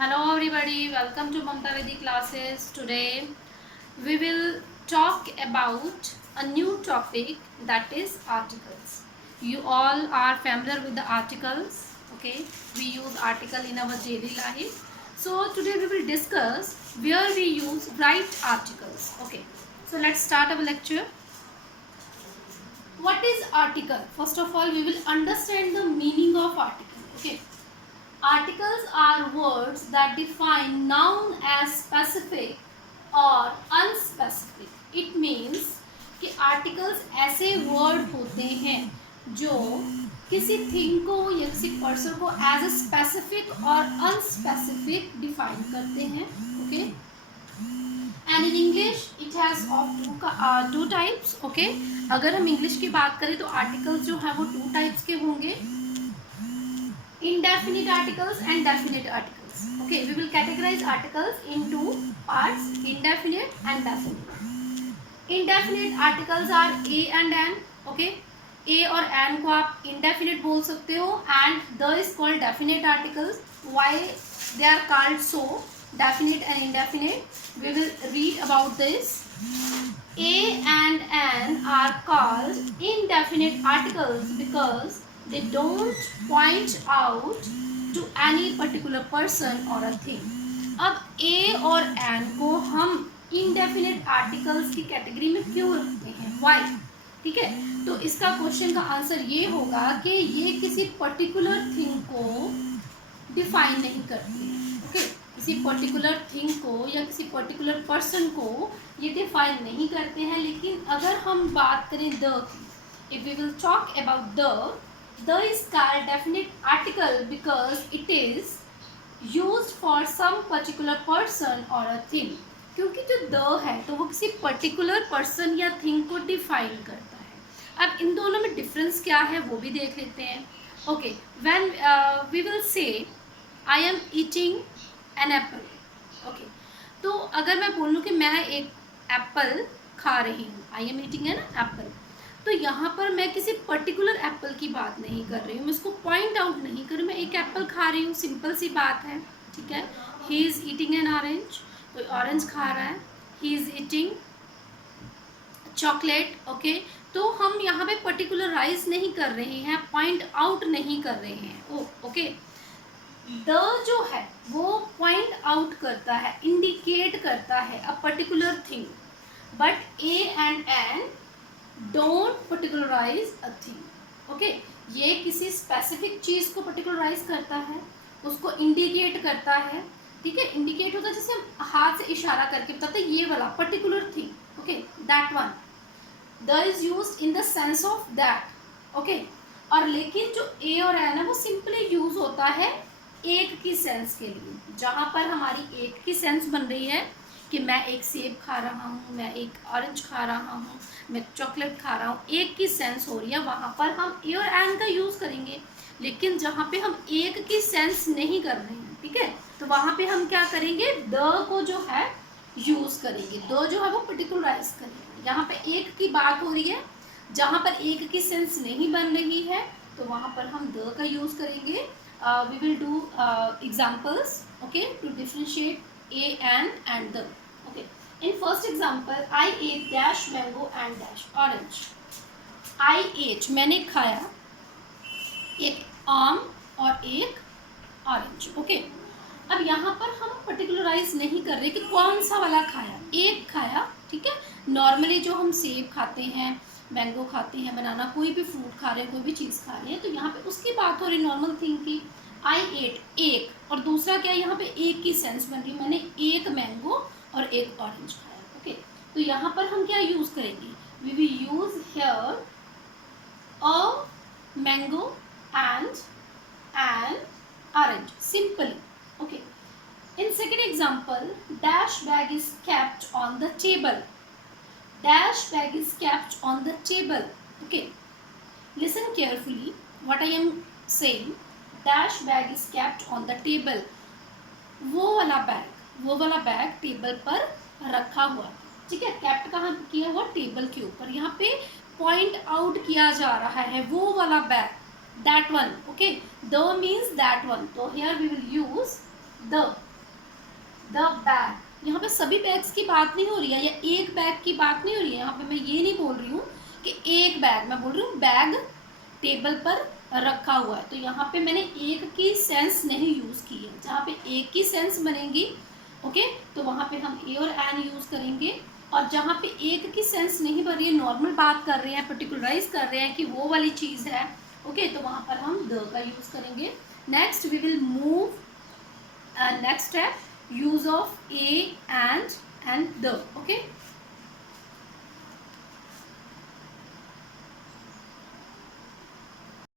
Hello everybody, welcome to Mamta Vedi classes. Today we will talk about a new topic, that is articles. You all are familiar with the articles, okay? We use article in our daily life. So today we will discuss where we use right articles, okay? So let's start our lecture. What is article? First of all, we will understand the meaning of article, okay? Articles are words that define noun as specific और unspecific. It means कि articles ऐसे word होते हैं जो किसी thing को या किसी person को as a specific और unspecific define करते हैं. Okay? And in English it has of two types. Okay? अगर हम English की बात करें तो articles जो है वो two types के होंगे. Indefinite articles and definite articles. Okay, we will categorize articles in two parts, indefinite and definite. Indefinite articles are a and an. Okay, a और an को आप indefinite बोल सकते हो and the is called definite articles. Why they are called so, definite and indefinite? We will read about this. A and an are called indefinite articles because they don't point out to any particular person or a thing. अब a और an को हम indefinite articles की category में क्यों रखते हैं? Why? ठीक है, तो इसका क्वेश्चन का आंसर ये होगा कि ये किसी पर्टिकुलर थिंग को डिफाइन नहीं करते हैं. ओके, किसी पर्टिकुलर थिंग को या किसी पर्टिकुलर पर्सन को ये डिफाइन नहीं करते हैं. लेकिन अगर हम बात करें the key, if we will talk about the is called definite article because it is used for some particular person or a thing. क्योंकि जो the है तो वो किसी पर्टिकुलर पर्सन या थिंग को डिफाइन करता है. अब इन दोनों में डिफरेंस क्या है वो भी देख लेते हैं. Okay, when we will say I am eating an apple. Okay, तो अगर मैं बोलूँ कि मैं एक एप्पल खा रही हूँ, आई एम ईटिंग एन एप्पल, तो यहाँ पर मैं किसी पर्टिकुलर एप्पल की बात नहीं कर रही हूँ, मैं इसको पॉइंट आउट नहीं कर रही, मैं एक एप्पल खा रही हूँ, सिंपल सी बात है. ठीक है, he is eating N orange, कोई ऑरेंज खा रहा है. He is eating chocolate. Okay, तो हम यहाँ पे पर्टिकुलराइज नहीं कर रहे हैं, पॉइंट आउट नहीं कर रहे हैं. ओके, द जो है वो पॉइंट आउट करता है, इंडिकेट करता है a particular thing. But a and an don't particularize a thing. Okay, ये किसी स्पेसिफिक चीज़ को पर्टिकुलराइज करता है, उसको इंडिकेट करता है. ठीक है, इंडिकेट होता है जैसे हम हाथ से इशारा करके बताते हैं ये वाला particular thing. Okay, that one. The is used in the sense of that. Okay, और लेकिन जो ए और एन है वो सिंपली यूज होता है एक की सेंस के लिए. जहाँ पर हमारी एक की सेंस बन रही है कि मैं एक सेब खा रहा हूँ, मैं एक ऑरेंज खा रहा हूँ, मैं चॉकलेट खा रहा हूँ, एक की सेंस हो रही है, वहाँ पर हम ए और एन का यूज़ करेंगे. लेकिन जहाँ पे हम एक की सेंस नहीं कर रहे हैं, ठीक है, तो वहाँ पे हम क्या करेंगे, द को जो है यूज़ करेंगे. द जो है वो पर्टिकुलराइज करेंगे. यहाँ पे एक की बात हो रही है, जहाँ पर एक की सेंस नहीं बन रही है तो वहाँ पर हम द का यूज़ करेंगे. We will do examples, okay, to differentiate a and the. Okay, in first example, I ate dash mango and dash orange. I ate, मैंने खाया एक आम और एक ऑरेंज. ओके, अब यहाँ पर हम पर्टिकुलराइज नहीं कर रहे कि कौन सा वाला खाया, एक खाया. ठीक है, नॉर्मली जो हम सेब खाते हैं, मैंगो खाते हैं, बनाना, कोई भी फ्रूट खा रहे हैं, कोई भी चीज़ खा रहे हैं, तो यहाँ पे उसकी बात हो रही नॉर्मल थिंग की. आई एट एक, और दूसरा क्या है, यहाँ पे एक की सेंस बन रही, मैंने एक मैंगो और एक ऑरेंज खाया. ओके, तो यहाँ पर हम क्या यूज़ करेंगे, we will use here a mango and an orange, simply. Okay, in second example, dash bag is kept on the table. Dash bag is kept on the table. Okay, listen carefully what I am saying. Dash bag is kept on the table. वो वाला bag table पर रखा हुआ. ठीक है, kept कहाँ किया हुआ, टेबल के ऊपर. यहाँ पे पॉइंट आउट किया जा रहा है वो वाला bag, that one. Okay, the means that one, so here we will use the. The bag, यहाँ पे सभी बैग्स की बात नहीं हो रही है या एक बैग की बात नहीं हो रही है। यहाँ पे मैं ये नहीं बोल रही हूँ कि एक बैग, मैं बोल रही हूँ बैग टेबल पर रखा हुआ है। तो यहाँ पे मैंने एक की सेंस नहीं यूज़ की है। जहाँ पे एक की सेंस बनेगी ओके, तो वहाँ पे हम ए और एन यूज़ करेंगे। और जहाँ पे एक की सेंस नहीं बन रही है, नॉर्मल बात कर रहे हैं, पर्टिकुलराइज कर रहे हैं कि वो वाली चीज़ है ओके, तो वहाँ पर हम द का यूज़ करेंगे। Next we will move next step, use of a and the okay.